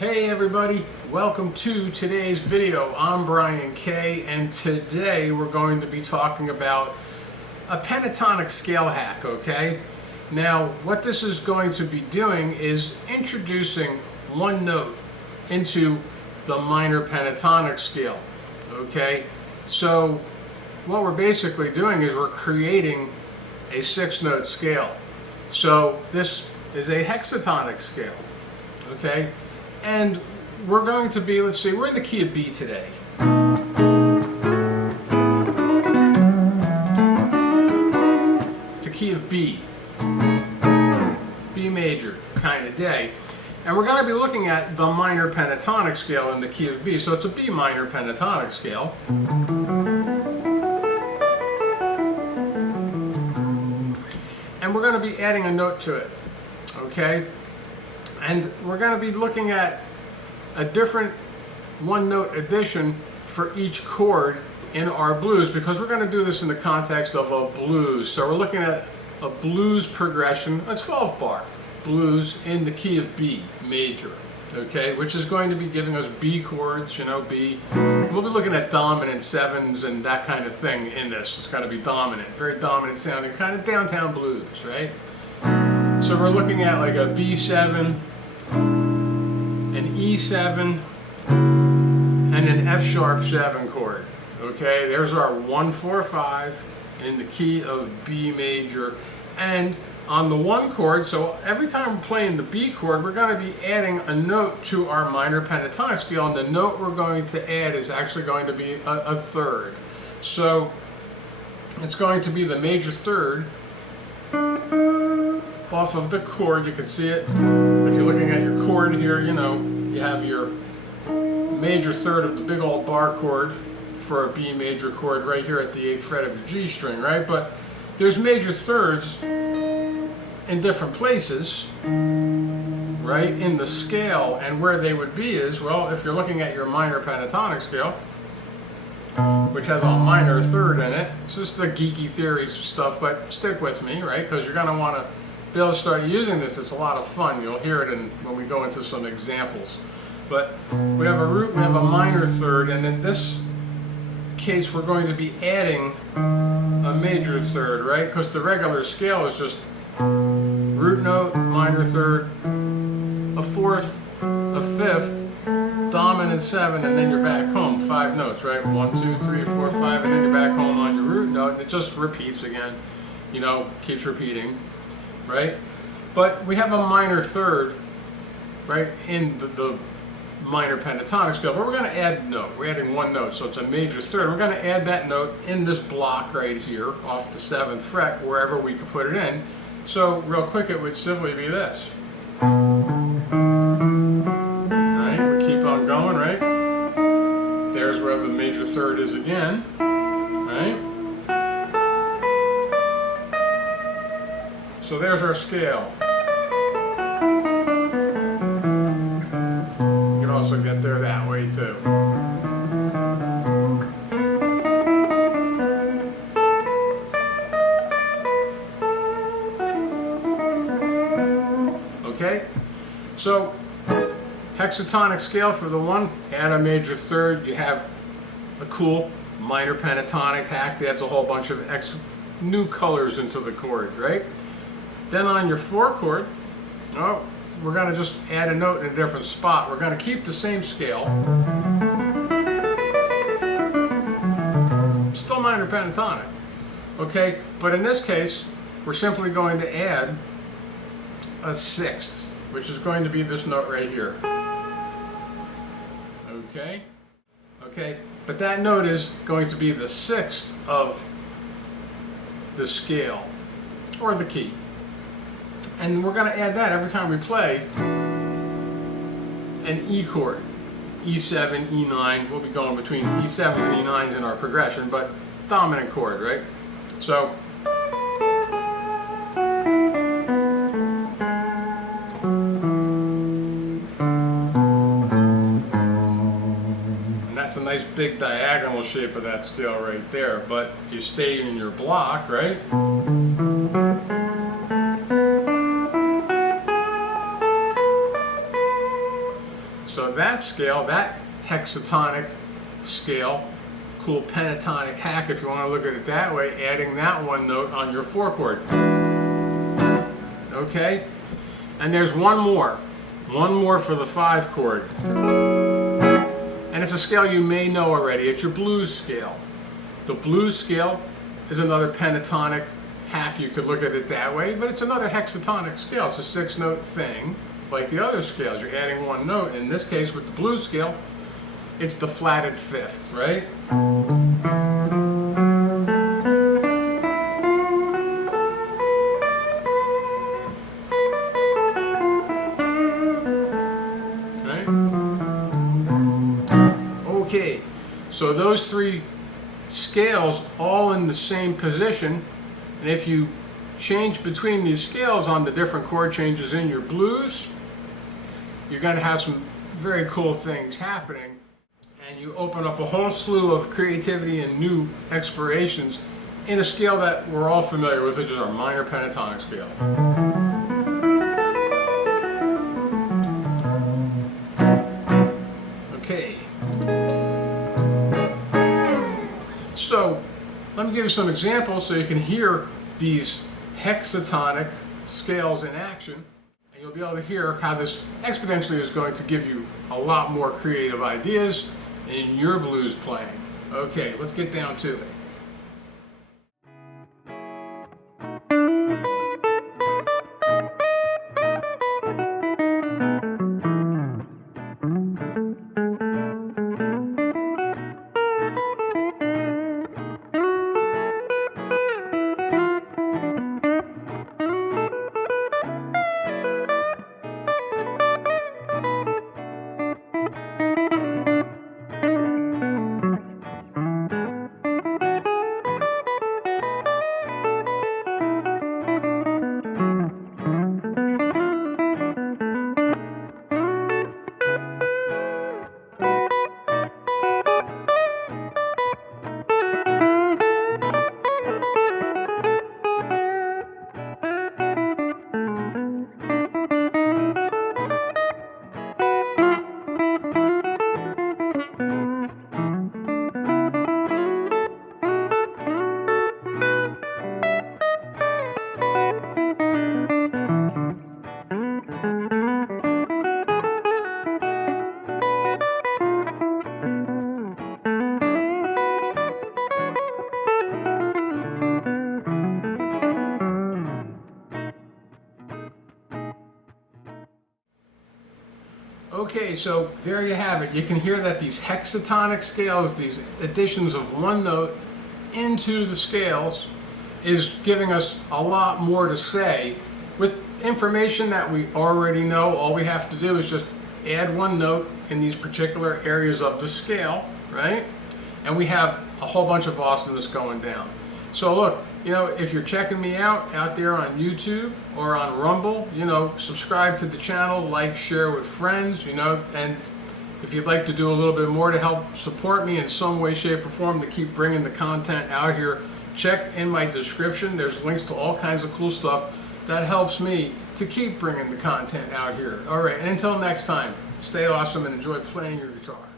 Hey everybody, welcome to today's video. I'm Brian K, and today we're going to be talking about a pentatonic scale hack, okay? Now, what this is going to be doing is introducing one note into the minor pentatonic scale, okay? So, what we're basically doing is we're creating a 6-note scale. So, this is a hexatonic scale, okay? And we're going to be, let's see, we're in the key of B today. It's a key of B. B major kind of day. And we're going to be looking at the minor pentatonic scale in the key of B. So it's a B minor pentatonic scale. And we're going to be adding a note to it. Okay? And we're going to be looking at a different one-note addition for each chord in our blues, because we're going to do this in the context of a blues. So we're looking at a blues progression, a 12-bar blues in the key of B major, okay, which is going to be giving us B chords, you know, B. We'll be looking at dominant sevens and that kind of thing in this. It's got to be dominant, very dominant sounding, kind of downtown blues, right? So we're looking at like a B7, an E7, and an F sharp 7 chord. Okay, there's our 1, 4, 5 in the key of B major. And on the 1 chord, so every time we're playing the B chord, we're going to be adding a note to our minor pentatonic scale, and the note we're going to add is actually going to be a third. So it's going to be the major third off of the chord. You can see it if you're looking at your chord here. You know, you have your major third of the big old bar chord for a B major chord right here at the 8th fret of your G string, right? But there's major thirds in different places, right, in the scale, and where they would be is, well, if you're looking at your minor pentatonic scale, which has a minor third in it. It's just the geeky theory stuff, but stick with me, right? Because you're going to want to be able to start using this. It's a lot of fun. You'll hear it when we go into some examples. But we have a root, we have a minor third, and in this case we're going to be adding a major third, right? Because the regular scale is just root note, minor third, a 4th, a 5th, dominant 7, and then you're back home. 5 notes, right? 1, 2, 3, 4, 5, and then you're back home on your root note, and it just repeats again. You know, keeps repeating. Right? But we have a minor third, right, in the minor pentatonic scale, but we're going to add a note. We're adding one note, so it's a major third. We're going to add that note in this block right here off the 7th fret, wherever we can put it in. So real quick, it would simply be this. Right? We keep on going, right? There's where the major third is again, right? So there's our scale. You can also get there that way too. Okay, so hexatonic scale for the 1, add a major third. You have a cool minor pentatonic hack that adds a whole bunch of new colors into the chord, right? Then on your 4 chord, oh, we're going to just add a note in a different spot. We're going to keep the same scale. Still minor pentatonic. Okay, but in this case, we're simply going to add a 6th, which is going to be this note right here. Okay? Okay, but that note is going to be the 6th of the scale, or the key. And we're going to add that every time we play an E chord. E7, E9, we'll be going between E7s and E9s in our progression, but dominant chord, right? So, and that's a nice big diagonal shape of that scale right there, but if you stay in your block, right? So that scale, that hexatonic scale, cool pentatonic hack if you want to look at it that way, adding that one note on your 4 chord. Okay? And there's one more for the 5 chord. And it's a scale you may know already. It's your blues scale. The blues scale is another pentatonic hack. You could look at it that way, but it's another hexatonic scale. It's a 6-note thing, like the other scales. You're adding one note. In this case, with the blues scale, it's the flatted 5th, right? Okay, so those 3 scales all in the same position, and if you change between these scales on the different chord changes in your blues, you're going to have some very cool things happening, and you open up a whole slew of creativity and new explorations in a scale that we're all familiar with, which is our minor pentatonic scale. Okay. So, let me give you some examples so you can hear these hexatonic scales in action, and you'll be able to hear how this exponentially is going to give you a lot more creative ideas in your blues playing. Okay, let's get down to it. Okay, so there you have it. You can hear that these hexatonic scales, these additions of one note into the scales, is giving us a lot more to say with information that we already know. All we have to do is just add one note in these particular areas of the scale, right? And we have a whole bunch of awesomeness going down. So look, you know, if you're checking me out there on YouTube or on Rumble, you know, subscribe to the channel, like, share with friends, you know, and if you'd like to do a little bit more to help support me in some way, shape, or form to keep bringing the content out here, check in my description. There's links to all kinds of cool stuff that helps me to keep bringing the content out here. All right, and until next time, stay awesome and enjoy playing your guitar.